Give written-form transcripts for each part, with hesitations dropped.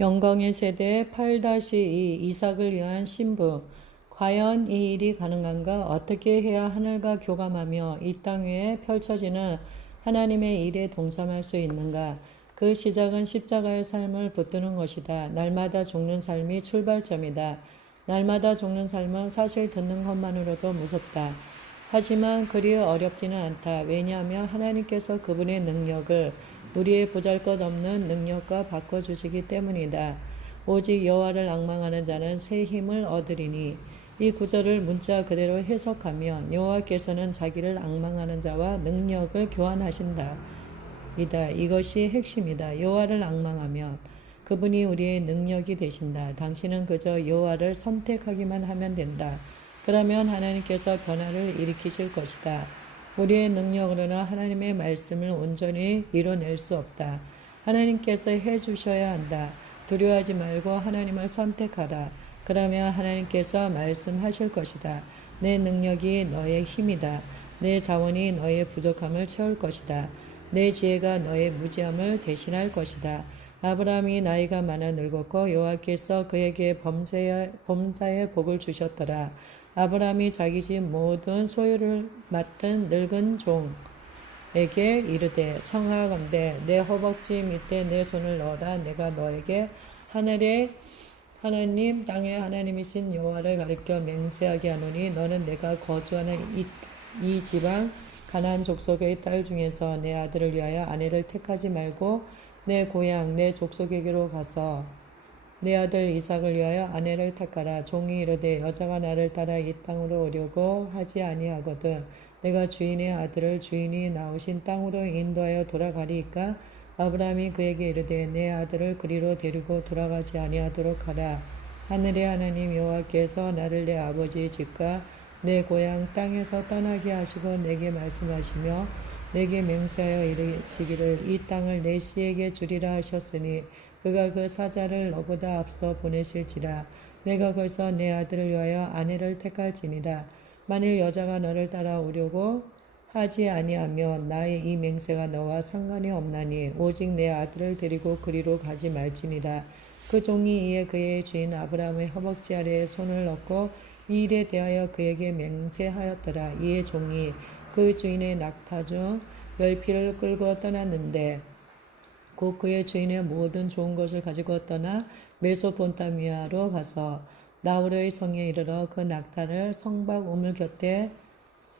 영광의 세대 8-2 이삭을 위한 신부. 과연 이 일이 가능한가? 어떻게 해야 하늘과 교감하며 이 땅 위에 펼쳐지는 하나님의 일에 동참할 수 있는가? 그 시작은 십자가의 삶을 붙드는 것이다. 날마다 죽는 삶이 출발점이다. 날마다 죽는 삶은 사실 듣는 것만으로도 무섭다. 하지만 그리 어렵지는 않다. 왜냐하면 하나님께서 그분의 능력을 우리의 보잘것없는 능력과 바꿔주시기 때문이다. 오직 여호와를 앙망하는 자는 새 힘을 얻으리니. 이 구절을 문자 그대로 해석하면 여호와께서는 자기를 앙망하는 자와 능력을 교환하신다. 이것이 핵심이다. 여호와를 앙망하면 그분이 우리의 능력이 되신다. 당신은 그저 여호와를 선택하기만 하면 된다. 그러면 하나님께서 변화를 일으키실 것이다. 우리의 능력으로는 하나님의 말씀을 온전히 이뤄낼 수 없다. 하나님께서 해주셔야 한다. 두려워하지 말고 하나님을 선택하라. 그러면 하나님께서 말씀하실 것이다. 내 능력이 너의 힘이다. 내 자원이 너의 부족함을 채울 것이다. 내 지혜가 너의 무지함을 대신할 것이다. 아브라함이 나이가 많아 늙었고 여호와께서 그에게 범사의 복을 주셨더라. 아브라함이 자기 집 모든 소유를 맡은 늙은 종에게 이르되 청하건대 내 허벅지 밑에 내 손을 넣어라. 내가 너에게 하늘의 하나님 땅의 하나님이신 여호와를 가리켜 맹세하게 하노니 너는 내가 거주하는 이 지방 가나안 족속의 딸 중에서 내 아들을 위하여 아내를 택하지 말고 내 고향 내 족속에게로 가서 내 아들 이삭을 위하여 아내를 택하라. 종이 이르되 여자가 나를 따라 이 땅으로 오려고 하지 아니하거든 내가 주인의 아들을 주인이 나오신 땅으로 인도하여 돌아가리이까? 아브라함이 그에게 이르되 내 아들을 그리로 데리고 돌아가지 아니하도록 하라. 하늘의 하나님 여호와께서 나를 내 아버지의 집과 내 고향 땅에서 떠나게 하시고 내게 말씀하시며 내게 맹세하여 이르시기를 이 땅을 내 씨에게 주리라 하셨으니 그가 그 사자를 너보다 앞서 보내실지라. 내가 거기서 내 아들을 위하여 아내를 택할지니라. 만일 여자가 너를 따라오려고 하지 아니하면 나의 이 맹세가 너와 상관이 없나니 오직 내 아들을 데리고 그리로 가지 말지니라. 그 종이 이에 그의 주인 아브라함의 허벅지 아래에 손을 넣고 이 일에 대하여 그에게 맹세하였더라. 이에 종이 그 주인의 낙타 중 10匹를 끌고 떠났는데 곧 그의 주인의 모든 좋은 것을 가지고 떠나 메소포타미아로 가서 나우르의 성에 이르러 그 낙타를 성박 우물 곁에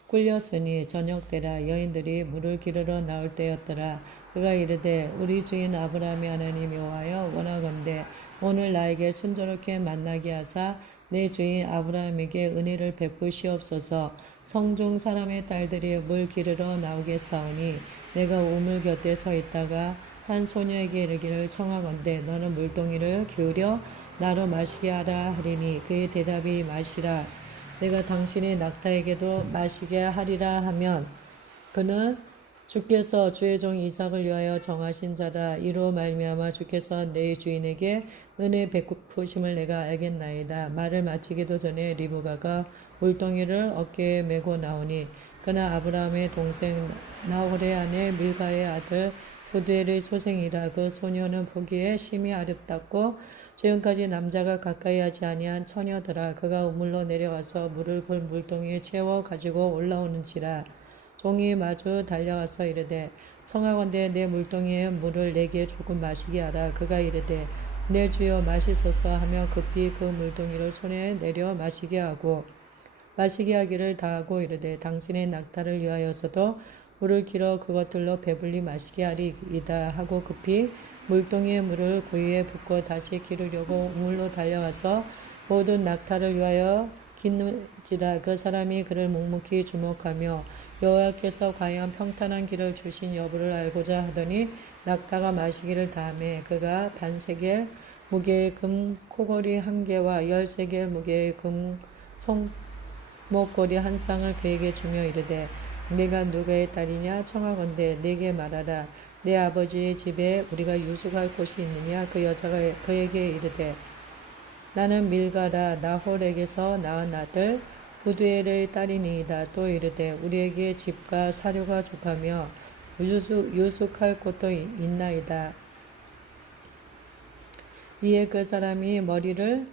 꿀렸으니 저녁 때라. 여인들이 물을 기르러 나올 때였더라. 그가 이르되 우리 주인 아브라함의 하나님 여호와여 원하건대 오늘 나에게 순조롭게 만나게 하사 내 주인 아브라함에게 은혜를 베푸시옵소서. 성중 사람의 딸들이 물 기르러 나오겠사오니 내가 우물 곁에 서 있다가 한 소녀에게 이르기를 청하건대 너는 물동이를 기울여 나로 마시게 하라 하리니 그의 대답이 마시라. 내가 당신의 낙타에게도 마시게 하리라 하면 그는 주께서 주의 종 이삭을 위하여 정하신 자라. 이로 말미암아 주께서 내 주인에게 은혜 베푸심을 내가 알겠나이다. 말을 마치기도 전에 리브가가 물동이를 어깨에 메고 나오니 그는 아브라함의 동생 나홀의 아내 밀가의 아들 부두엘의 소생이라. 그 소녀는 보기에 심히 아름답고 지금까지 남자가 가까이 하지 아니한 처녀더라. 그가 우물로 내려가서 물을 그 물동이에 채워 가지고 올라오는지라. 종이 마주 달려가서 이르되 청하건대 내 물동이의 물을 내게 조금 마시게 하라. 그가 이르되 내 주여 마시소서 하며 급히 그 물동이를 손에 내려 마시게 하기를 다하고 이르되 당신의 낙타를 위하여서도 물을 길어 그것들로 배불리 마시게 하리이다 하고 급히 물동이의 물을 구유에 붓고 다시 기르려고 우물로 달려가서 모든 낙타를 위하여 기는지라. 그 사람이 그를 묵묵히 주목하며 여호와께서 과연 평탄한 길을 주신 여부를 알고자 하더니 낙타가 마시기를 다하매 그가 반세겔 무게의 금 코걸이 1개와 13개 무게의 금 손목걸이 1쌍을 그에게 주며 이르되 네가 누구의 딸이냐? 청하건대 내게 말하라. 내 아버지의 집에 우리가 유숙할 곳이 있느냐? 그 여자가 그에게 이르되 나는 밀가라 나홀에게서 낳은 아들 부두엘의 딸이니이다. 또 이르되 우리에게 집과 사료가 족하며 유숙할 곳도 있나이다. 이에 그 사람이 머리를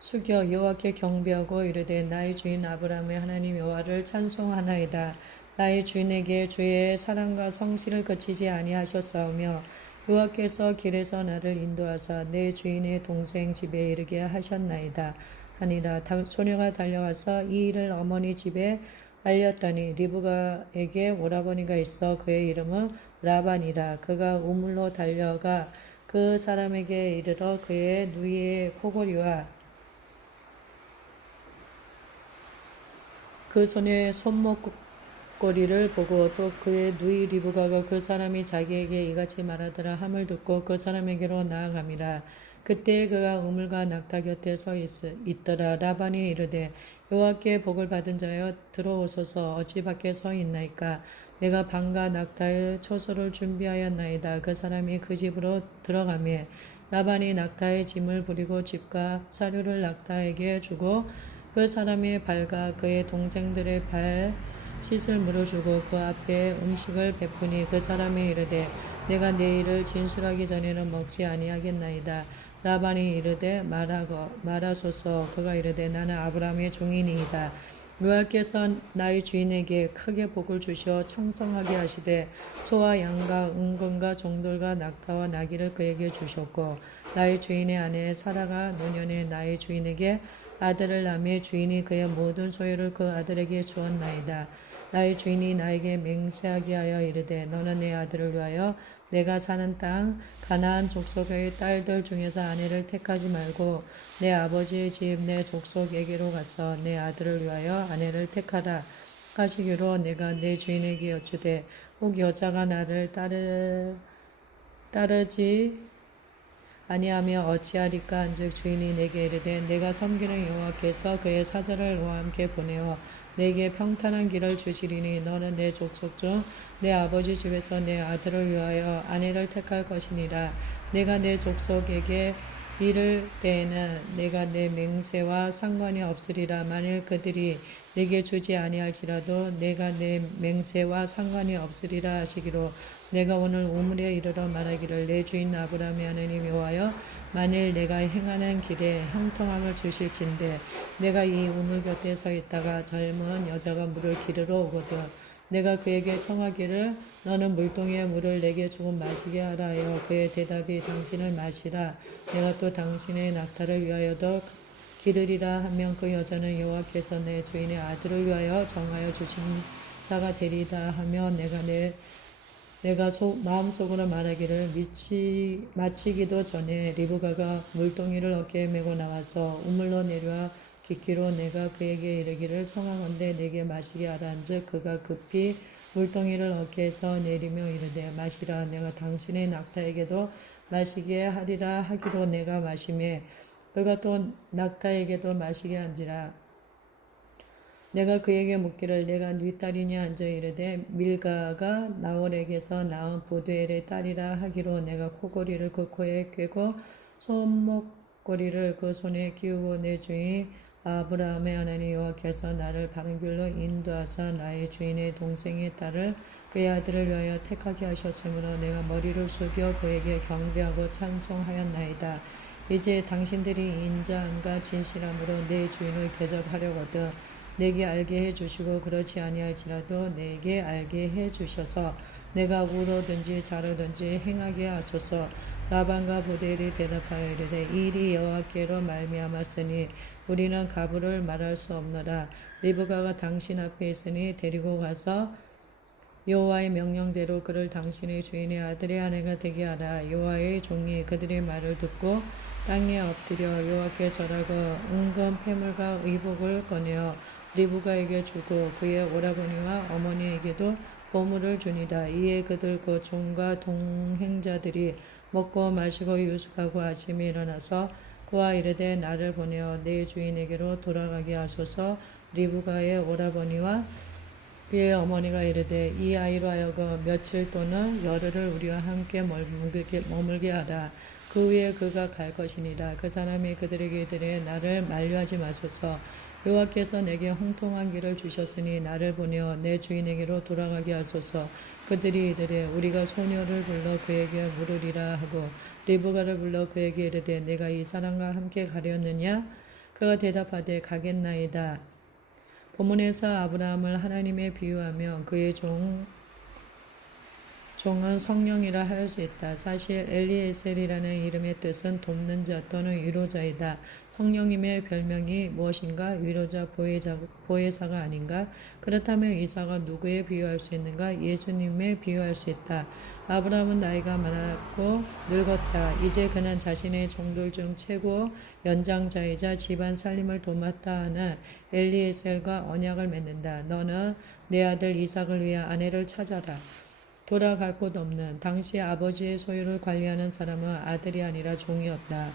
숙여 여호와께 경배하고 이르되 나의 주인 아브라함의 하나님 여호와를 찬송하나이다. 나의 주인에게 주의 사랑과 성실을 그치지 아니하셨사오며 여호와께서 길에서 나를 인도하사 내 주인의 동생 집에 이르게 하셨나이다 하니라. 소녀가 달려가서 이 일을 어머니 집에 알렸더니 리브가에게 오라버니가 있어 그의 이름은 라반이라. 그가 우물로 달려가 그 사람에게 이르러 그의 누이의 코골이와 그 손의 손목고리를 보고 또 그의 누이 리브가가 그 사람이 자기에게 이같이 말하더라 함을 듣고 그 사람에게로 나아감이라. 그때 그가 우물과 낙타 곁에 서 있더라. 라반이 이르되 여호와께 복을 받은 자여 들어오소서. 어찌 밖에 서 있나이까. 내가 방과 낙타의 초소를 준비하였나이다. 그 사람이 그 집으로 들어가매 라반이 낙타의 짐을 부리고 집과 사료를 낙타에게 주고 그 사람의 발과 그의 동생들의 발 씻을 물을 주고 그 앞에 음식을 베푸니 그 사람이 이르되 내가 내일을 진술하기 전에는 먹지 아니하겠나이다. 라반이 이르되 말하소서. 그가 이르되 나는 아브라함의 종이니이다. 여호와께서 나의 주인에게 크게 복을 주시어 청성하게 하시되 소와 양과 은금과 종들과 낙타와 나귀를 그에게 주셨고 나의 주인의 아내 사라가 노년에 나의 주인에게 아들을 낳음에 주인이 그의 모든 소유를 그 아들에게 주었나이다. 나의 주인이 나에게 맹세하게 하여 이르되 너는 내 아들을 위하여 내가 사는 땅 가나안 족속의 딸들 중에서 아내를 택하지 말고 내 아버지의 집 내 족속에게로 가서 내 아들을 위하여 아내를 택하라 하시기로 내가 내 주인에게 여쭈되 혹 여자가 나를 따르지 아니하며 어찌하리까 한즉 주인이 내게 이르되 내가 섬기는 여호와께서 그의 사자를 너와 함께 보내어 내게 평탄한 길을 주시리니 너는 내 족속 중 내 아버지 집에서 내 아들을 위하여 아내를 택할 것이니라. 내가 내 족속에게 이를 때에는 내가 내 맹세와 상관이 없으리라. 만일 그들이 내게 주지 아니할지라도 내가 내 맹세와 상관이 없으리라 하시기로 내가 오늘 우물에 이르러 말하기를 내 주인 아브라함의 하나님 여호와여 만일 내가 행하는 길에 형통함을 주실진대 내가 이 우물 곁에 서 있다가 젊은 여자가 물을 기르러 오거든 내가 그에게 청하기를 너는 물동이의 물을 내게 조금 마시게 하라 하여 그의 대답이 당신을 마시라 내가 또 당신의 낙타를 위하여도 기르리라 하면 그 여자는 여호와께서 내 주인의 아들을 위하여 정하여 주신 자가 되리다 하며 내가 마음속으로 말하기를 마치기도 전에 리브가가 물동이를 어깨에 메고 나와서 우물로 내려와 깊기로 내가 그에게 이르기를 청하건대 내게 마시게 하라 한즉 그가 급히 물동이를 어깨에서 내리며 이르되 마시라 내가 당신의 낙타에게도 마시게 하리라 하기로 내가 마시매 그가 또 낙타에게도 마시게 한지라. 내가 그에게 묻기를 내가 네 딸이냐 한저 이르되 밀가가 나홀에게서 낳은 부두엘의 딸이라 하기로 내가 코골이를 그 코에 꿰고 손목고리를 그 손에 끼우고 내 주인 아브라함의 하나님 여호와께서 나를 바른 길로 인도하사 나의 주인의 동생의 딸을 그의 아들을 위하여 택하게 하셨으므로 내가 머리를 숙여 그에게 경배하고 찬송하였나이다. 이제 당신들이 인자함과 진실함으로 내 주인을 대접하려거든 내게 알게 해주시고 그렇지 아니할지라도 내게 알게 해주셔서 내가 우로든지 좌로든지 행하게 하소서. 라반과 부델이 대답하여 이르되 이 일이 여호와께로 말미암았으니 우리는 가부를 말할 수 없노라. 리브가가 당신 앞에 있으니 데리고 가서 여호와의 명령대로 그를 당신의 주인의 아들의 아내가 되게 하라. 여호와의 종이 그들의 말을 듣고 땅에 엎드려 여호와께 절하고 은금 패물과 의복을 꺼내어 리브가에게 주고 그의 오라버니와 어머니에게도 보물을 주니라. 이에 그들 그 종과 동행자들이 먹고 마시고 유숙하고 아침에 일어나서 그와 이르되 나를 보내어 내 주인에게로 돌아가게 하소서. 리브가의 오라버니와 그의 어머니가 이르되 이 아이로 하여금 며칠 또는 열흘을 우리와 함께 머물게 하라. 그 후에 그가 갈 것이니라. 그 사람이 그들에게 이르되 나를 만류하지 마소서. 여호와께서 내게 형통한 길을 주셨으니 나를 보내어 내 주인에게로 돌아가게 하소서. 그들이 이르되 우리가 소녀를 불러 그에게 물으리라 하고 리브가를 불러 그에게 이르되 내가 이 사람과 함께 가려느냐? 그가 대답하되 가겠나이다. 본문에서 아브라함을 하나님에 비유하며 그의 종은 성령이라 할 수 있다. 사실 엘리에셀이라는 이름의 뜻은 돕는 자 또는 위로자이다. 성령님의 별명이 무엇인가? 위로자, 보혜사가 아닌가? 그렇다면 이사가 누구에 비유할 수 있는가? 예수님에 비유할 수 있다. 아브라함은 나이가 많았고 늙었다. 이제 그는 자신의 종들 중 최고 연장자이자 집안 살림을 도맡아 하는 엘리에셀과 언약을 맺는다. 너는 내 아들 이삭을 위해 아내를 찾아라. 돌아갈 곳 없는 당시 아버지의 소유를 관리하는 사람은 아들이 아니라 종이었다.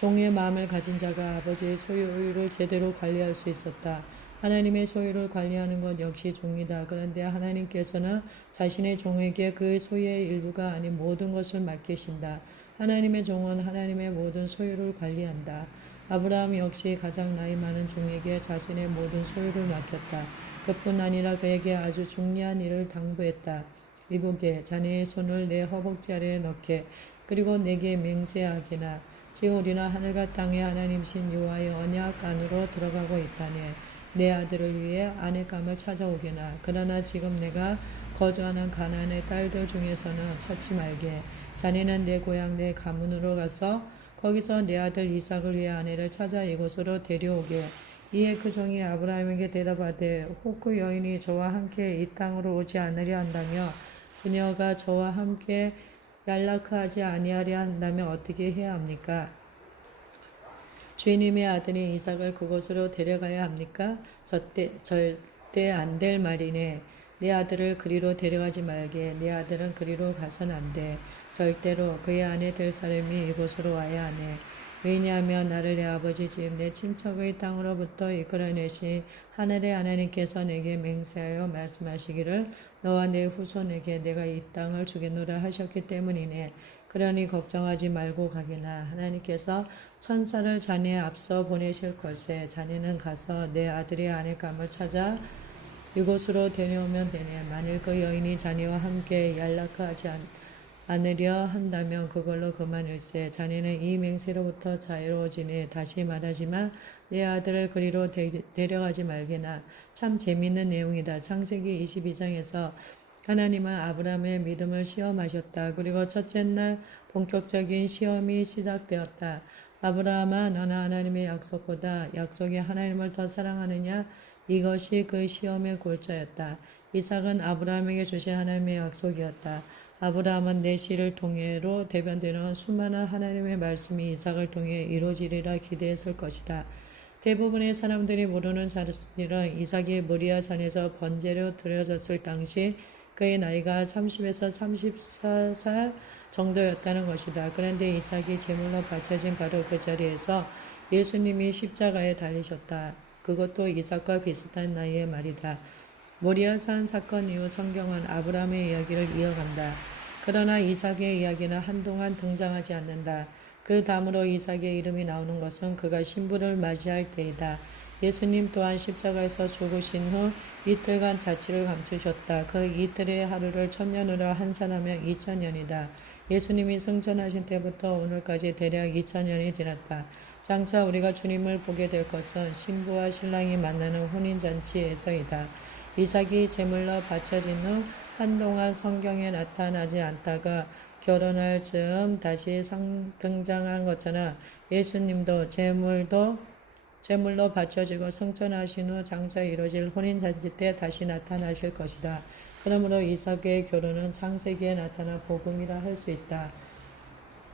종의 마음을 가진 자가 아버지의 소유를 제대로 관리할 수 있었다. 하나님의 소유를 관리하는 것 역시 종이다. 그런데 하나님께서는 자신의 종에게 그 소유의 일부가 아닌 모든 것을 맡기신다. 하나님의 종은 하나님의 모든 소유를 관리한다. 아브라함 역시 가장 나이 많은 종에게 자신의 모든 소유를 맡겼다. 그뿐 아니라 그에게 아주 중요한 일을 당부했다. 이보게 자네의 손을 내 허벅지 아래에 넣게 그리고 내게 맹세하기나 지금 우리는 하늘과 땅의 하나님신 여호와의 언약 안으로 들어가고 있다네. 내 아들을 위해 아내감을 찾아오게나 그러나 지금 내가 거주하는 가나안의 딸들 중에서는 찾지 말게. 자네는 내 고향 내 가문으로 가서 거기서 내 아들 이삭을 위해 아내를 찾아 이곳으로 데려오게. 이에 그 종이 아브라함에게 대답하되 혹 그 여인이 저와 함께 이 땅으로 오지 않으려 한다며 그녀가 저와 함께 연락하지 아니하려 한다면 어떻게 해야 합니까? 주인님의 아들인 이삭을 그곳으로 데려가야 합니까? 절대 안 될 말이네. 내 아들을 그리로 데려가지 말게. 내 아들은 그리로 가선 안 돼. 절대로 그의 아내 될 사람이 이곳으로 와야 하네. 왜냐하면 나를 내 아버지 집 내 친척의 땅으로부터 이끌어내신 하늘의 하나님께서 내게 맹세하여 말씀하시기를 너와 내 후손에게 내가 이 땅을 주겠노라 하셨기 때문이네. 그러니 걱정하지 말고 가게나 하나님께서 천사를 자네에 앞서 보내실 것에 자네는 가서 내 아들의 아내감을 찾아 이곳으로 데려오면 되네. 만일 그 여인이 자네와 함께 연락하지 않으려 한다면 그걸로 그만일세. 자네는 이 맹세로부터 자유로워지네. 다시 말하지만 내 아들을 그리로 데려가지 말게나. 참 재미있는 내용이다. 창세기 22장에서 하나님은 아브라함의 믿음을 시험하셨다. 그리고 첫째 날 본격적인 시험이 시작되었다. 아브라함아 너는 하나님의 약속보다 약속의 하나님을 더 사랑하느냐? 이것이 그 시험의 골자였다. 이삭은 아브라함에게 주신 하나님의 약속이었다. 아브라함은 내 씨를 통해로 대변되는 수많은 하나님의 말씀이 이삭을 통해 이루어지리라 기대했을 것이다. 대부분의 사람들이 모르는 사실은 이삭이 모리아 산에서 번제로 드려졌을 당시 그의 나이가 30에서 34살 정도였다는 것이다. 그런데 이삭이 제물로 바쳐진 바로 그 자리에서 예수님이 십자가에 달리셨다. 그것도 이삭과 비슷한 나이의 말이다. 모리아산 사건 이후 성경은 아브라함의 이야기를 이어간다. 그러나 이삭의 이야기는 한동안 등장하지 않는다. 그 다음으로 이삭의 이름이 나오는 것은 그가 신부를 맞이할 때이다. 예수님 또한 십자가에서 죽으신 후 이틀간 자취를 감추셨다. 그 이틀의 하루를 1000년으로 환산하면 2000년이다. 예수님이 승천하신 때부터 오늘까지 대략 2000년이 지났다. 장차 우리가 주님을 보게 될 것은 신부와 신랑이 만나는 혼인잔치에서이다. 이삭이 제물로 바쳐진 후 한동안 성경에 나타나지 않다가 결혼할 즈음 다시 등장한 것처럼 예수님도 제물로 바쳐지고 승천하신 후 장차 이루어질 혼인잔치 때 다시 나타나실 것이다. 그러므로 이삭의 결혼은 창세기에 나타난 복음이라 할 수 있다.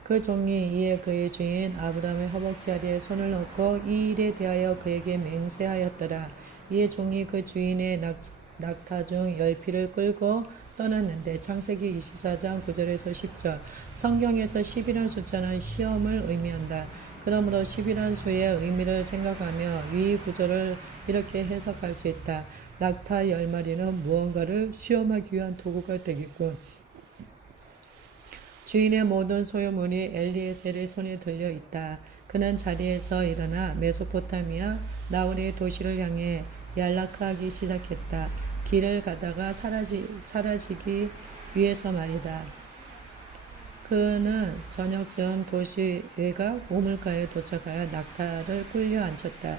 그 종이 이에 그의 주인 아브라함의 허벅지 아래에 손을 넣고 이 일에 대하여 그에게 맹세하였더라. 이에 종이 그 주인의 낙타 중 10피를 끌고 떠났는데 창세기 24장 9절에서 10절 성경에서 10이라는 숫자는 시험을 의미한다. 그러므로 10이라는 수의 의미를 생각하며 위 구절을 이렇게 해석할 수 있다. 낙타 10마리는 무언가를 시험하기 위한 도구가 되겠군. 주인의 모든 소유물이 엘리에셀의 손에 들려 있다. 그는 자리에서 일어나 메소포타미아 나홀의 도시를 향해 연락하기 시작했다. 길을 가다가 사라지기 위해서 말이다. 그는 저녁쯤 도시 외곽 우물가에 도착하여 낙타를 끌려 앉혔다.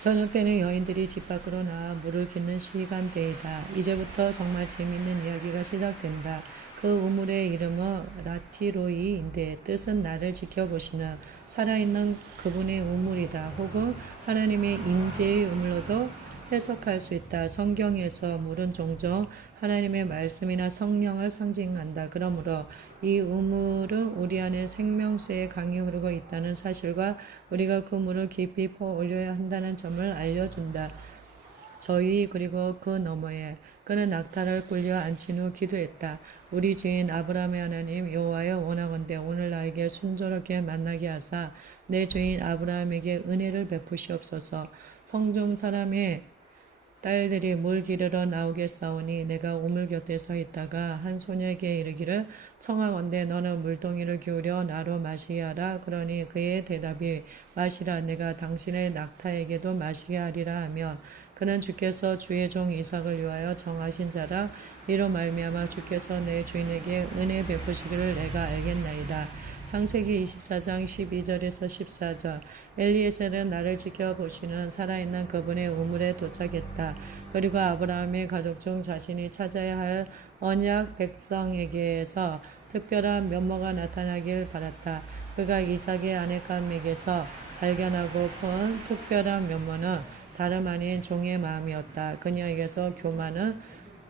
저녁 때는 여인들이 집 밖으로 나와 물을 깃는 시간대이다. 이제부터 정말 재미있는 이야기가 시작된다. 그 우물의 이름은 라티로이인데 뜻은 나를 지켜보시는 살아있는 그분의 우물이다. 혹은 하나님의 임재의 우물로도 해석할 수 있다. 성경에서 물은 종종 하나님의 말씀이나 성령을 상징한다. 그러므로 이 우물은 우리 안에 생명수의 강이 흐르고 있다는 사실과 우리가 그 물을 깊이 퍼올려야 한다는 점을 알려준다. 저희 그리고 그 너머에 그는 낙타를 끌려 앉힌 후 기도했다. 우리 주인 아브라함의 하나님 여호와여, 원하건대 오늘 나에게 순조롭게 만나게 하사 내 주인 아브라함에게 은혜를 베푸시옵소서. 성중 사람의 딸들이 물 기르러 나오겠사오니 내가 우물 곁에 서 있다가 한 소녀에게 이르기를 청하건대 너는 물동이를 기울여 나로 마시게 하라. 그러니 그의 대답이 마시라. 내가 당신의 낙타에게도 마시게 하리라 하며 그는 주께서 주의 종 이삭을 위하여 정하신 자라. 이로 말미암아 주께서 내 주인에게 은혜 베푸시기를 내가 알겠나이다. 창세기 24장 12절에서 14절. 엘리에셀은 나를 지켜보시는 살아있는 그분의 우물에 도착했다. 그리고 아브라함의 가족 중 자신이 찾아야 할 언약 백성에게서 특별한 면모가 나타나길 바랐다. 그가 이삭의 아내감에게서 발견하고 본 특별한 면모는 다름 아닌 종의 마음이었다. 그녀에게서 교만은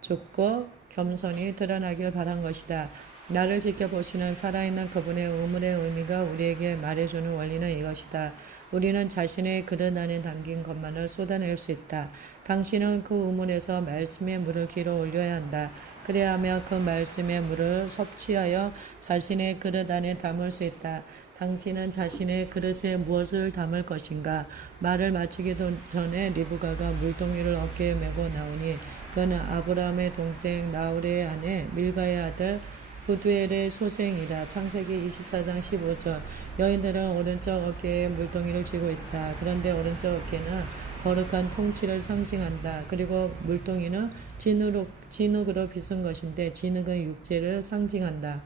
죽고 겸손이 드러나길 바란 것이다. 나를 지켜보시는 살아있는 그분의 우물의 의미가 우리에게 말해주는 원리는 이것이다. 우리는 자신의 그릇 안에 담긴 것만을 쏟아낼 수 있다. 당신은 그 우물에서 말씀의 물을 길어 올려야 한다. 그래야 하며 그 말씀의 물을 섭취하여 자신의 그릇 안에 담을 수 있다. 당신은 자신의 그릇에 무엇을 담을 것인가? 말을 마치기 전에 리브가가 물동이를 어깨에 메고 나오니 그는 아브라함의 동생 나홀의 아내 밀가의 아들 부두엘의 소생이라. 창세기 24장 15절. 여인들은 오른쪽 어깨에 물동이를 쥐고 있다. 그런데 오른쪽 어깨는 거룩한 통치를 상징한다. 그리고 물동이는 진흙으로 빚은 것인데 진흙은 육체를 상징한다.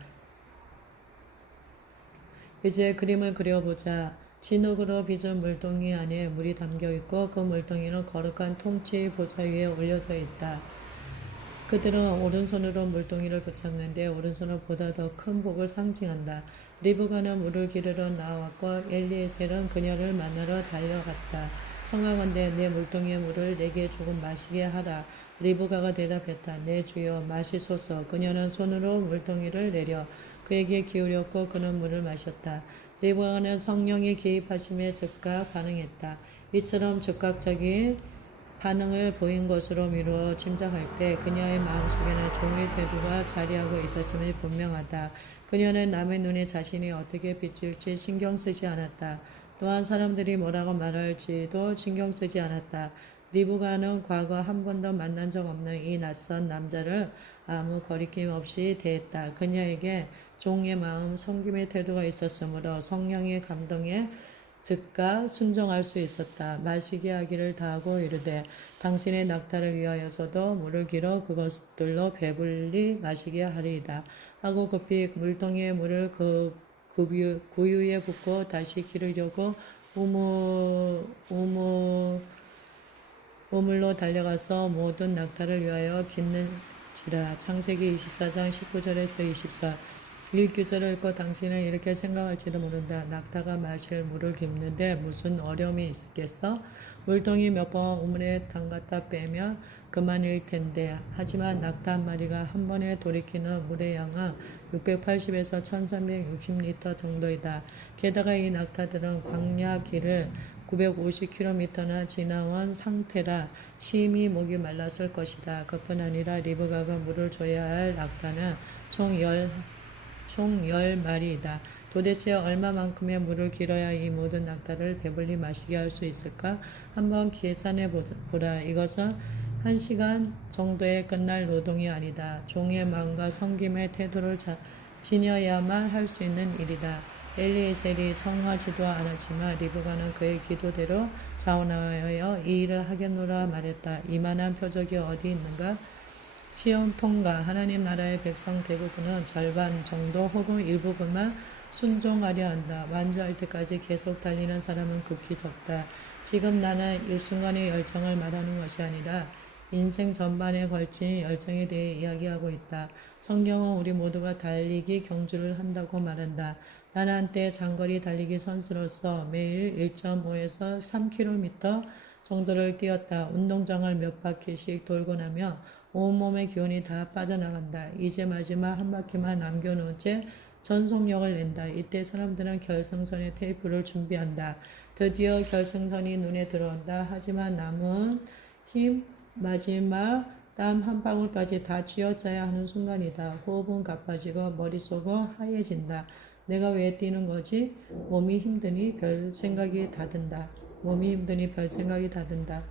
이제 그림을 그려보자. 진흙으로 빚은 물동이 안에 물이 담겨 있고 그 물동이는 거룩한 통치의 보좌 위에 올려져 있다. 그들은 오른손으로 물동이를 붙잡는데 오른손은 보다 더 큰 복을 상징한다. 리브가는 물을 기르러 나왔고 엘리에셀은 그녀를 만나러 달려갔다. 청하건대 내 물동이의 물을 내게 조금 마시게 하라. 리브가가 대답했다. 내 주여 마시소서. 그녀는 손으로 물동이를 내려 그에게 기울였고 그는 물을 마셨다. 리브가는 성령이 개입하심에 즉각 반응했다. 이처럼 즉각적인 반응을 보인 것으로 미루어 짐작할 때 그녀의 마음속에는 종의 태도가 자리하고 있었음이 분명하다. 그녀는 남의 눈에 자신이 어떻게 비칠지 신경 쓰지 않았다. 또한 사람들이 뭐라고 말할지도 신경 쓰지 않았다. 리브가는 과거 한 번도 만난 적 없는 이 낯선 남자를 아무 거리낌 없이 대했다. 그녀에게 종의 마음, 섬김의 태도가 있었으므로 성령의 감동에 즉각 순종할 수 있었다. 마시게 하기를 다하고 이르되 당신의 낙타를 위하여서도 물을 길어 그것들로 배불리 마시게 하리이다. 하고 급히 물동이의 물을 그 구유에 붓고 다시 기르려고 우물로 달려가서 모든 낙타를 위하여 깃는지라. 창세기 24장 19절에서 24. 이 구절을 읽고 당신은 이렇게 생각할지도 모른다. 낙타가 마실 물을 깁는데 무슨 어려움이 있겠어? 물동이 몇 번 우물에 담갔다 빼면 그만일 텐데. 하지만 낙타 한 마리가 한 번에 돌이키는 물의 양은 680에서 1360리터 정도이다. 게다가 이 낙타들은 광야 길을 950km나 지나온 상태라 심히 목이 말랐을 것이다. 그뿐 아니라 리브가가 물을 줘야 할 낙타는 총 10마리이다. 도대체 얼마만큼의 물을 길어야 이 모든 낙타를 배불리 마시게 할 수 있을까? 한번 계산해 보라. 이것은 1시간 정도에 끝날 노동이 아니다. 종의 마음과 섬김의 태도를 지녀야만 할 수 있는 일이다. 엘리에셀이 성하지도 않았지만 리브가는 그의 기도대로 자원하여 이 일을 하겠노라 말했다. 이만한 표적이 어디 있는가? 시험 통과. 하나님 나라의 백성 대부분은 절반 정도 혹은 일부분만 순종하려 한다. 완주할 때까지 계속 달리는 사람은 극히 적다. 지금 나는 일순간의 열정을 말하는 것이 아니라 인생 전반에 걸친 열정에 대해 이야기하고 있다. 성경은 우리 모두가 달리기 경주를 한다고 말한다. 나는 한때 장거리 달리기 선수로서 매일 1.5에서 3km 정도를 뛰었다. 운동장을 몇 바퀴씩 돌고 나면 온몸의 기운이 다 빠져나간다. 이제 마지막 한 바퀴만 남겨놓은 채 전속력을 낸다. 이때 사람들은 결승선의 테이프를 준비한다. 드디어 결승선이 눈에 들어온다. 하지만 남은 힘, 마지막 땀 한 방울까지 다 쥐어짜야 하는 순간이다. 호흡은 가빠지고 머릿속은 하얘진다. 내가 왜 뛰는 거지? 몸이 힘드니 별 생각이 다 든다.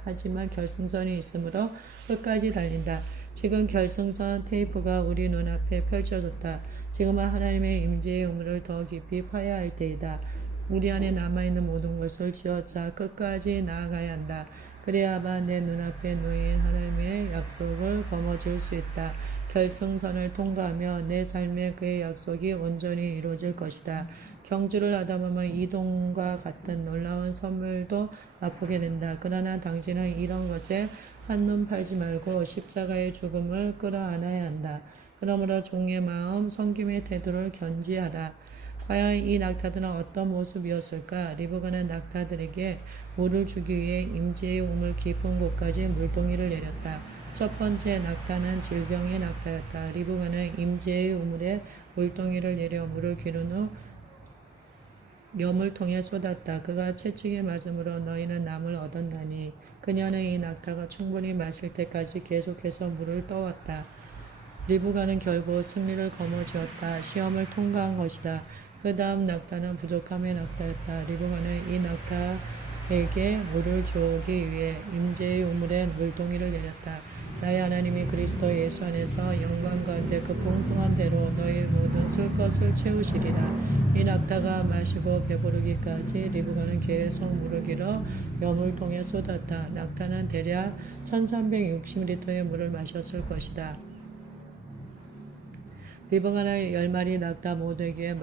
하지만 결승선이 있으므로 끝까지 달린다. 지금 결승선 테이프가 우리 눈앞에 펼쳐졌다. 지금은 하나님의 임재의 의무를 더 깊이 파야 할 때이다. 우리 안에 남아있는 모든 것을 쥐어짜 끝까지 나아가야 한다. 그래야만 내 눈앞에 놓인 하나님의 약속을 거머쥘 수 있다. 결승선을 통과하며 내 삶에 그의 약속이 온전히 이루어질 것이다. 경주를 하다 보면 이동과 같은 놀라운 선물도 맛보게 된다. 그러나 당신은 이런 것에 한눈 팔지 말고 십자가의 죽음을 끌어안아야 한다. 그러므로 종의 마음, 섬김의 태도를 견지하라. 과연 이 낙타들은 어떤 모습이었을까? 리브가는 낙타들에게 물을 주기 위해 임재의 우물 깊은 곳까지 물동이를 내렸다. 첫 번째 낙타는 질병의 낙타였다. 리브가는 임재의 우물에 물동이를 내려 물을 기른 후 여물통에 쏟았다. 그가 채찍에 맞음으로 너희는 남을 얻었나니. 그녀는 이 낙타가 충분히 마실 때까지 계속해서 물을 떠왔다. 리브가는 결국 승리를 거머쥐었다. 시험을 통과한 것이다. 그 다음 낙타는 부족함의 낙타였다. 리브가는 이 낙타에게 물을 주기 위해 임재의 우물에 물동이를 내렸다. 나의 하나님이 그리스도 예수 안에서 영광 가운데 그 풍성한 대로 너희 모든 쓸 것을 채우시리라. 이 낙타가 마시고 배부르기까지 리브가는 계속 물을 길어 여물통에 쏟았다. 낙타는 대략 1360리터의 물을 마셨을 것이다. 리브가는 10마리 낙타 모두에게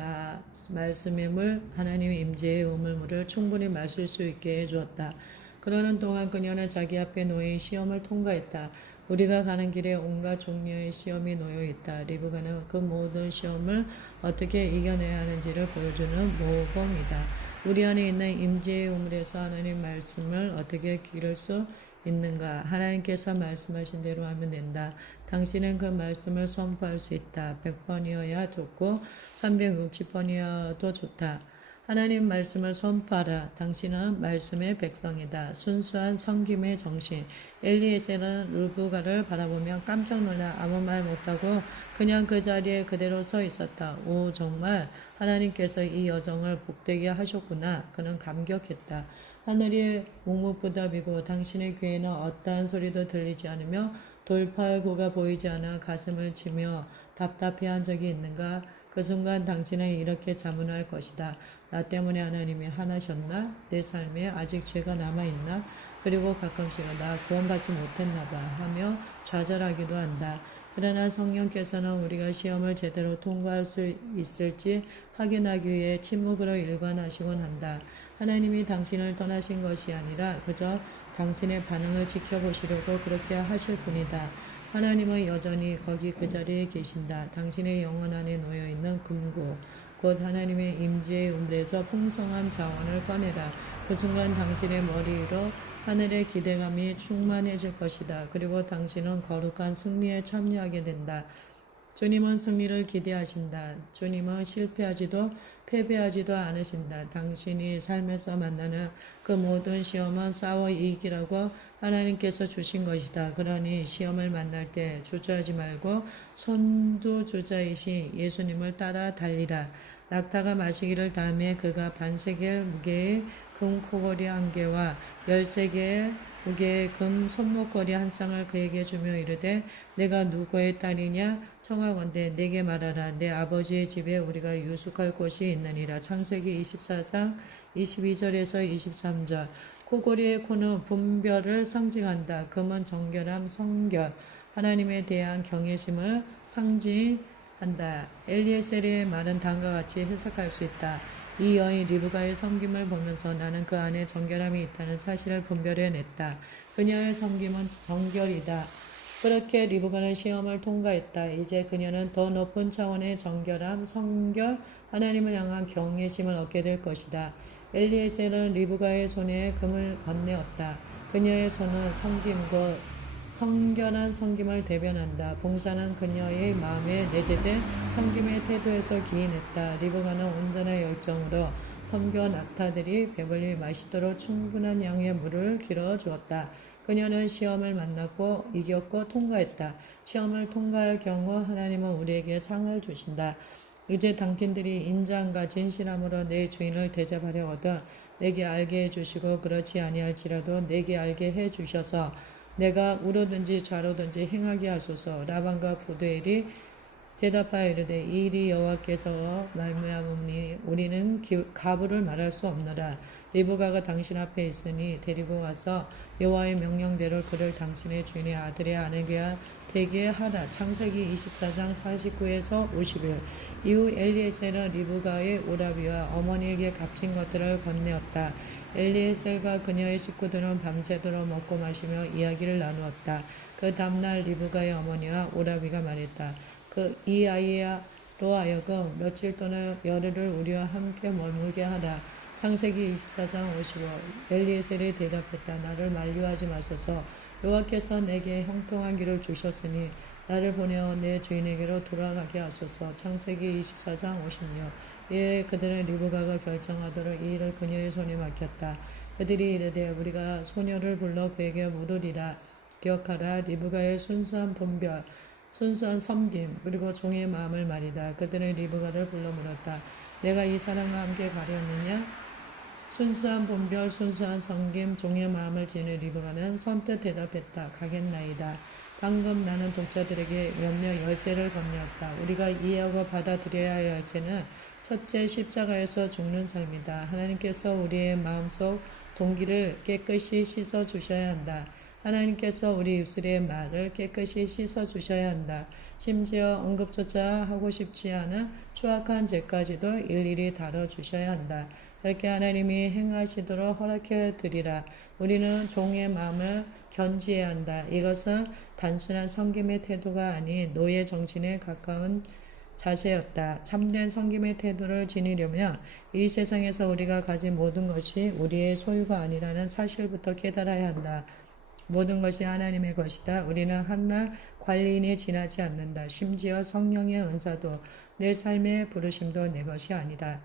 말씀의 물, 하나님의 임재의 우물물을 충분히 마실 수 있게 해주었다. 그러는 동안 그녀는 자기 앞에 놓인 시험을 통과했다. 우리가 가는 길에 온갖 종류의 시험이 놓여 있다. 리브가는 그 모든 시험을 어떻게 이겨내야 하는지를 보여주는 모범이다. 우리 안에 있는 임재의 우물에서 하나님 말씀을 어떻게 기를 수 있는가? 하나님께서 말씀하신 대로 하면 된다. 당신은 그 말씀을 선포할 수 있다. 100번이어야 좋고 360번이어도 좋다. 하나님 말씀을 선포하라. 당신은 말씀의 백성이다. 순수한 섬김의 정신. 엘리에셀은 리브가를 바라보며 깜짝 놀라 아무 말 못하고 그냥 그 자리에 그대로 서 있었다. 오, 정말 하나님께서 이 여정을 복되게 하셨구나. 그는 감격했다. 하늘이 묵묵부답이고 당신의 귀에는 어떠한 소리도 들리지 않으며 돌팔구가 보이지 않아 가슴을 치며 답답해한 적이 있는가? 그 순간 당신은 이렇게 자문할 것이다. 나 때문에 하나님이 화나셨나? 내 삶에 아직 죄가 남아있나? 그리고 가끔씩은 나 구원받지 못했나 봐 하며 좌절하기도 한다. 그러나 성령께서는 우리가 시험을 제대로 통과할 수 있을지 확인하기 위해 침묵으로 일관하시곤 한다. 하나님이 당신을 떠나신 것이 아니라 그저 당신의 반응을 지켜보시려고 그렇게 하실 뿐이다. 하나님은 여전히 거기 그 자리에 계신다. 당신의 영혼 안에 놓여있는 금고, 곧 하나님의 임재의 우물에서 풍성한 자원을 꺼내라. 그 순간 당신의 머리 위로 하늘의 기대감이 충만해질 것이다. 그리고 당신은 거룩한 승리에 참여하게 된다. 주님은 승리를 기대하신다. 주님은 실패하지도 패배하지도 않으신다. 당신이 삶에서 만나는 그 모든 시험은 싸워 이기라고 하나님께서 주신 것이다. 그러니 시험을 만날 때 주저하지 말고 선두주자이신 예수님을 따라 달리라. 낙타가 마시기를 다음에 그가 반세겔 무게의 금 코걸이 1개와 13개의 무게의 금 손목걸이 한 쌍을 그에게 주며 이르되 내가 누구의 딸이냐 청하건대 내게 말하라. 내 아버지의 집에 우리가 유숙할 곳이 있느니라. 창세기 24장 22절에서 23절. 코골이의 코는 분별을 상징한다. 금은 정결함, 성결, 하나님에 대한 경외심을 상징한다. 엘리에셀의 말은 다음과 같이 해석할 수 있다. 이 여인 리브가의 섬김을 보면서 나는 그 안에 정결함이 있다는 사실을 분별해냈다. 그녀의 섬김은 정결이다. 그렇게 리브가는 시험을 통과했다. 이제 그녀는 더 높은 차원의 정결함, 성결, 하나님을 향한 경외심을 얻게 될 것이다. 엘리에셀은 리브가의 손에 금을 건네었다. 그녀의 손은 섬김과 성결한 섬김을 대변한다. 봉사는 그녀의 마음에 내재된 섬김의 태도에서 기인했다. 리브가는 온전한 열정으로 섬겨 낙타들이 배불리 마시도록 충분한 양의 물을 길어 주었다. 그녀는 시험을 만났고 이겼고 통과했다. 시험을 통과할 경우 하나님은 우리에게 상을 주신다. 이제 당신들이 인자함과 진실함으로 내 주인을 대접하려거든 내게 알게 해주시고 그렇지 아니할지라도 내게 알게 해주셔서 내가 우로든지 좌로든지 행하게 하소서. 라반과 부두엘이 대답하여 이르되 이 일이 여호와께서 말미암으니 우리는 가부를 말할 수 없노라. 리브가가 당신 앞에 있으니 데리고 와서 여호와의 명령대로 그를 당신의 주인의 아들의 아내가 되게 하라. 창세기 24장 49에서 51. 이후 엘리에셀은 리브가의 오라비와 어머니에게 값진 것들을 건네었다. 엘리에셀과 그녀의 식구들은 밤새도록 먹고 마시며 이야기를 나누었다. 그 다음날 리브가의 어머니와 오라비가 말했다. 이 아이로 하여금 며칠 동안 열흘을 우리와 함께 머물게 하라. 창세기 24장 55. 엘리에셀이 대답했다. 나를 만류하지 마소서. 여호와께서 내게 형통한 길을 주셨으니 나를 보내어 내 주인에게로 돌아가게 하소서. 창세기 24장 56. 이에 그들은 리브가가 결정하도록 이 일을 그녀의 손에 맡겼다. 그들이 이르되 우리가 소녀를 불러 그에게 물으리라. 기억하라. 리브가의 순수한 분별, 순수한 섬김, 그리고 종의 마음을 말이다. 그들은 리브가를 불러 물었다. 내가 이 사람과 함께 가려느냐? 순수한 분별, 순수한 섬김, 종의 마음을 지닌 리브가는 선뜻 대답했다. 가겠나이다. 방금 나는 독자들에게 몇몇 열쇠를 건네었다. 우리가 이해하고 받아들여야 할 열쇠는 첫째, 십자가에서 죽는 삶이다. 하나님께서 우리의 마음속 동기를 깨끗이 씻어 주셔야 한다. 하나님께서 우리 입술의 말을 깨끗이 씻어 주셔야 한다. 심지어 언급조차 하고 싶지 않은 추악한 죄까지도 일일이 다뤄 주셔야 한다. 그렇게 하나님이 행하시도록 허락해 드리라. 우리는 종의 마음을 견지해야 한다. 이것은 단순한 섬김의 태도가 아닌 노예 정신에 가까운 자세였다. 참된 섬김의 태도를 지니려면 이 세상에서 우리가 가진 모든 것이 우리의 소유가 아니라는 사실부터 깨달아야 한다. 모든 것이 하나님의 것이다. 우리는 한낱 관리인이 지나지 않는다. 심지어 성령의 은사도 내 삶의 부르심도 내 것이 아니다.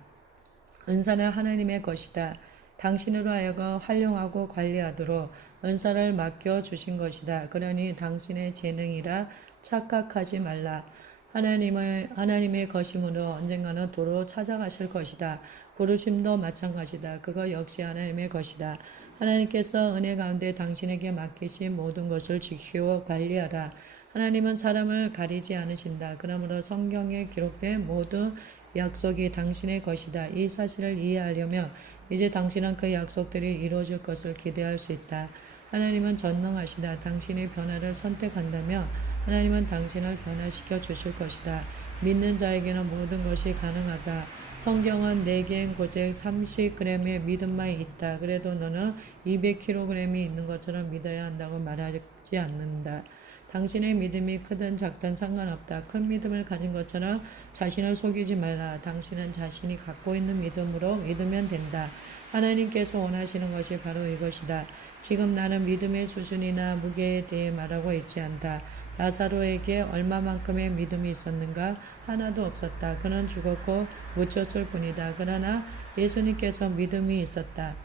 은사는 하나님의 것이다. 당신으로 하여금 활용하고 관리하도록 은사를 맡겨 주신 것이다. 그러니 당신의 재능이라 착각하지 말라. 하나님의 것이므로 언젠가는 도로 찾아가실 것이다. 부르심도 마찬가지다. 그거 역시 하나님의 것이다. 하나님께서 은혜 가운데 당신에게 맡기신 모든 것을 지키고 관리하라. 하나님은 사람을 가리지 않으신다. 그러므로 성경에 기록된 모든 약속이 당신의 것이다. 이 사실을 이해하려면 이제 당신은 그 약속들이 이루어질 것을 기대할 수 있다. 하나님은 전능하시다. 당신의 변화를 선택한다면 하나님은 당신을 변화시켜 주실 것이다. 믿는 자에게는 모든 것이 가능하다. 성경은 내겐 고작 30g의 믿음만 있다. 그래도 너는 200kg이 있는 것처럼 믿어야 한다고 말하지 않는다. 당신의 믿음이 크든 작든 상관없다. 큰 믿음을 가진 것처럼 자신을 속이지 말라. 당신은 자신이 갖고 있는 믿음으로 믿으면 된다. 하나님께서 원하시는 것이 바로 이것이다. 지금 나는 믿음의 수준이나 무게에 대해 말하고 있지 않다. 라사로에게 얼마만큼의 믿음이 있었는가? 하나도 없었다. 그는 죽었고 묻혔을 뿐이다. 그러나 예수님께서 믿음이 있었다.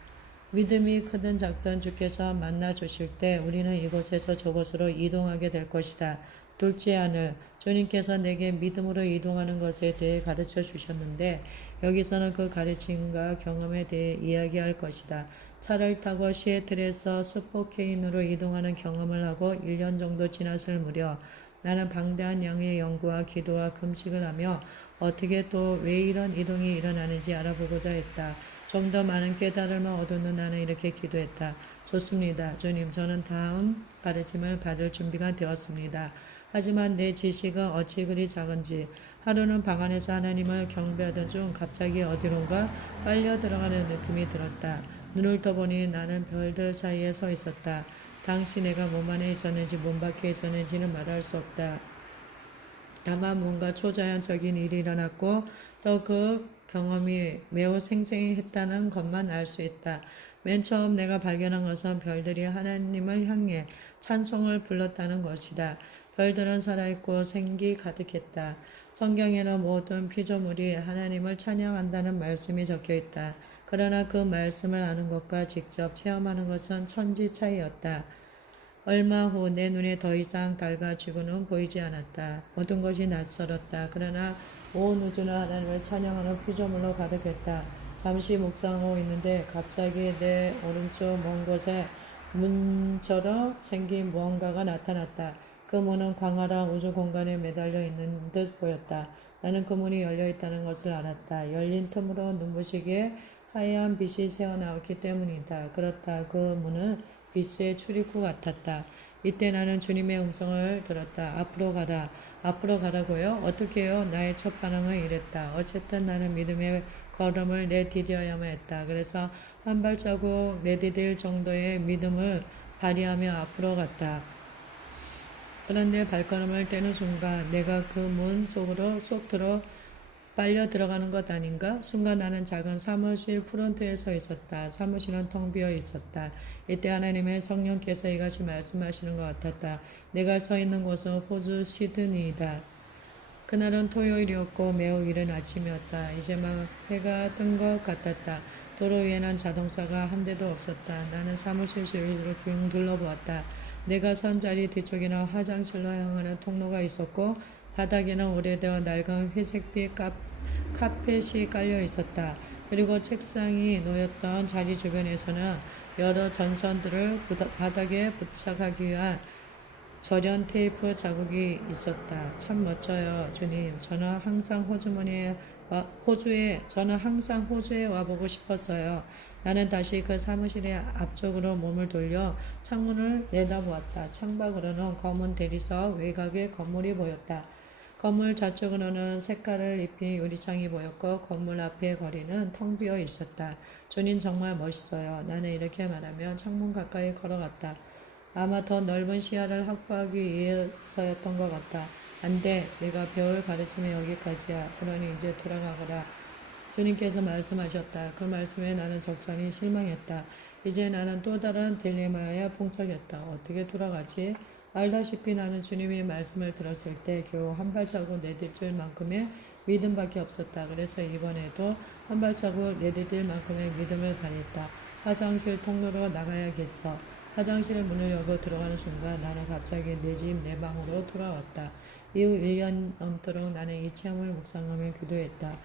믿음이 크든 작든 주께서 만나 주실 때 우리는 이곳에서 저곳으로 이동하게 될 것이다. 둘째 하늘, 주님께서 내게 믿음으로 이동하는 것에 대해 가르쳐 주셨는데 여기서는 그 가르침과 경험에 대해 이야기할 것이다. 차를 타고 시애틀에서 스포케인으로 이동하는 경험을 하고 1년 정도 지났을 무렵 나는 방대한 양의 연구와 기도와 금식을 하며 어떻게 또 왜 이런 이동이 일어나는지 알아보고자 했다. 좀 더 많은 깨달음을 얻은 나는 이렇게 기도했다. 좋습니다. 주님, 저는 다음 가르침을 받을 준비가 되었습니다. 하지만 내 지식은 어찌 그리 작은지 하루는 방 안에서 하나님을 경배하던 중 갑자기 어디론가 빨려 들어가는 느낌이 들었다. 눈을 떠보니 나는 별들 사이에 서 있었다. 당시 내가 몸 안에 있었는지 몸 밖에 있었는지는 말할 수 없다. 다만 뭔가 초자연적인 일이 일어났고 또 그 경험이 매우 생생히 했다는 것만 알 수 있다. 맨 처음 내가 발견한 것은 별들이 하나님을 향해 찬송을 불렀다는 것이다. 별들은 살아있고 생기 가득했다. 성경에는 모든 피조물이 하나님을 찬양한다는 말씀이 적혀 있다. 그러나 그 말씀을 아는 것과 직접 체험하는 것은 천지 차이였다. 얼마 후 내 눈에 더 이상 달과 지구는 보이지 않았다. 모든 것이 낯설었다. 그러나 온 우주는 하나님을 찬양하는 피조물로 가득했다. 잠시 묵상하고 있는데 갑자기 내 오른쪽 먼 곳에 문처럼 생긴 무언가가 나타났다. 그 문은 광활한 우주 공간에 매달려 있는 듯 보였다. 나는 그 문이 열려 있다는 것을 알았다. 열린 틈으로 눈부시게 하얀 빛이 새어나왔기 때문이다. 그렇다. 그 문은 빛의 출입구 같았다. 이때 나는 주님의 음성을 들었다. 앞으로 가라. 앞으로 가라고요? 어떻게 해요? 나의 첫 반응은 이랬다. 어쨌든 나는 믿음의 걸음을 내디뎌야만 했다. 그래서 한 발자국 내디딜 정도의 믿음을 발휘하며 앞으로 갔다. 그런데 발걸음을 떼는 순간 내가 그 문 속으로 쏙 빨려 들어가는 것 아닌가? 순간 나는 작은 사무실 프론트에 서 있었다. 사무실은 텅 비어 있었다. 이때 하나님의 성령께서 이같이 말씀하시는 것 같았다. 내가 서 있는 곳은 호주 시드니이다. 그날은 토요일이었고 매우 이른 아침이었다. 이제 막 해가 뜬 것 같았다. 도로 위에는 자동차가 한 대도 없었다. 나는 사무실 주위를 빙 둘러보았다. 내가 선 자리 뒤쪽에는 화장실로 향하는 통로가 있었고 바닥에는 오래되어 낡은 회색빛 카펫이 깔려 있었다. 그리고 책상이 놓였던 자리 주변에서는 여러 전선들을 바닥에 부착하기 위한 절연 테이프 자국이 있었다. 참 멋져요, 주님. 저는 항상 호주에 와보고 싶었어요. 나는 다시 그 사무실의 앞쪽으로 몸을 돌려 창문을 내다보았다. 창밖으로는 검은 대리석 외곽의 건물이 보였다. 건물 좌측으로는 색깔을 입힌 유리창이 보였고 건물 앞의 거리는 텅 비어 있었다. 주님 정말 멋있어요. 나는 이렇게 말하며 창문 가까이 걸어갔다. 아마 더 넓은 시야를 확보하기 위해서였던 것 같다. 안 돼. 내가 배울 가르침이 여기까지야. 그러니 이제 돌아가거라. 주님께서 말씀하셨다. 그 말씀에 나는 적잖이 실망했다. 이제 나는 또 다른 딜레마에 봉착했다. 어떻게 돌아가지? 알다시피 나는 주님의 말씀을 들었을 때 겨우 한 발자국 내디딜 만큼의 믿음밖에 없었다. 그래서 이번에도 한 발자국 내디딜 만큼의 믿음을 발휘했다. 화장실 통로로 나가야겠어. 화장실 문을 열고 들어가는 순간 나는 갑자기 내 집 내 방으로 돌아왔다. 이후 1년 넘도록 나는 이 체험을 묵상하며 기도했다.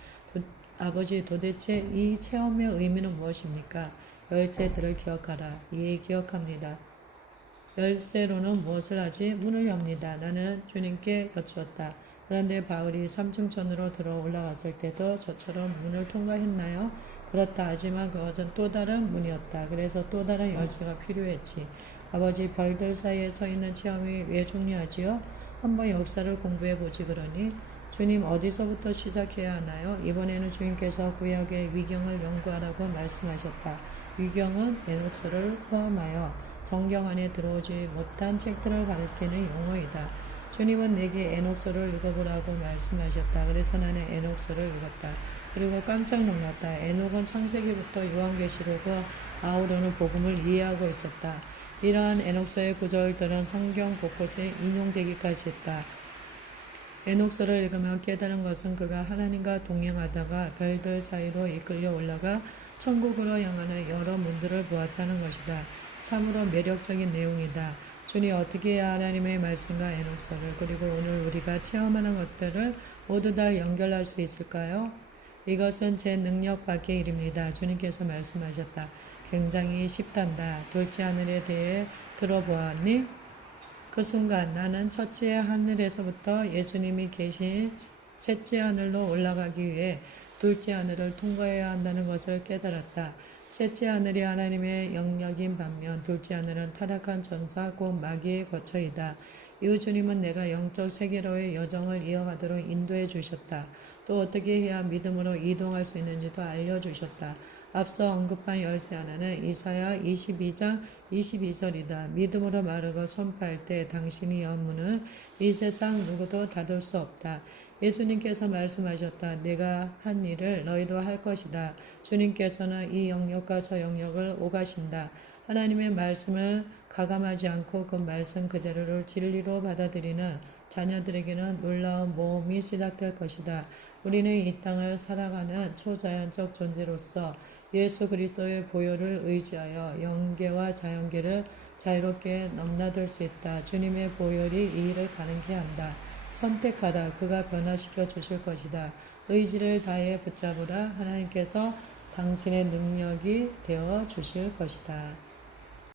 아버지, 도대체 이 체험의 의미는 무엇입니까? 열쇠들을 기억하라. 예, 기억합니다. 열쇠로는 무엇을 하지? 문을 엽니다. 나는 주님께 여쭈었다. 그런데 바울이 3층 전으로 들어 올라갔을 때도 저처럼 문을 통과했나요? 그렇다. 하지만 그것은 또 다른 문이었다. 그래서 또 다른 열쇠가 필요했지. 아버지, 별들 사이에 서 있는 체험이 왜 중요하지요? 한번 역사를 공부해보지 그러니? 주님, 어디서부터 시작해야 하나요? 이번에는 주님께서 구약의 위경을 연구하라고 말씀하셨다. 위경은 에녹서를 포함하여 성경 안에 들어오지 못한 책들을 가리키는 용어이다. 주님은 내게 에녹서를 읽어보라고 말씀하셨다. 그래서 나는 에녹서를 읽었다. 그리고 깜짝 놀랐다. 에녹은 창세기부터 요한계시록과 아우르는 복음을 이해하고 있었다. 이러한 에녹서의 구절들은 성경 곳곳에 인용되기까지 했다. 에녹서를 읽으며 깨달은 것은 그가 하나님과 동행하다가 별들 사이로 이끌려 올라가 천국으로 향하는 여러 문들을 보았다는 것이다. 참으로 매력적인 내용이다. 주님 어떻게 해야 하나님의 말씀과 에녹서를 그리고 오늘 우리가 체험하는 것들을 모두 다 연결할 수 있을까요? 이것은 제 능력 밖의 일입니다. 주님께서 말씀하셨다. 굉장히 쉽단다. 둘째 하늘에 대해 들어보았니? 그 순간 나는 첫째 하늘에서부터 예수님이 계신 셋째 하늘로 올라가기 위해 둘째 하늘을 통과해야 한다는 것을 깨달았다. 셋째 하늘이 하나님의 영역인 반면 둘째 하늘은 타락한 전사 곧 마귀의 거처이다. 이후 주님은 내가 영적 세계로의 여정을 이어가도록 인도해 주셨다. 또 어떻게 해야 믿음으로 이동할 수 있는지도 알려주셨다. 앞서 언급한 열쇠 하나는 이사야 22장 22절이다. 믿음으로 말하고 선포할 때 당신이 연 문은 이 세상 누구도 닫을 수 없다. 예수님께서 말씀하셨다. 내가 한 일을 너희도 할 것이다. 주님께서는 이 영역과 저 영역을 오가신다. 하나님의 말씀을 가감하지 않고 그 말씀 그대로를 진리로 받아들이는 자녀들에게는 놀라운 모험이 시작될 것이다. 우리는 이 땅을 살아가는 초자연적 존재로서 예수 그리스도의 보혈을 의지하여 영계와 자연계를 자유롭게 넘나들 수 있다. 주님의 보혈이 이 일을 가능케 한다. 선택하라. 그가 변화시켜 주실 것이다. 의지를 다해 붙잡으라. 하나님께서 당신의 능력이 되어 주실 것이다.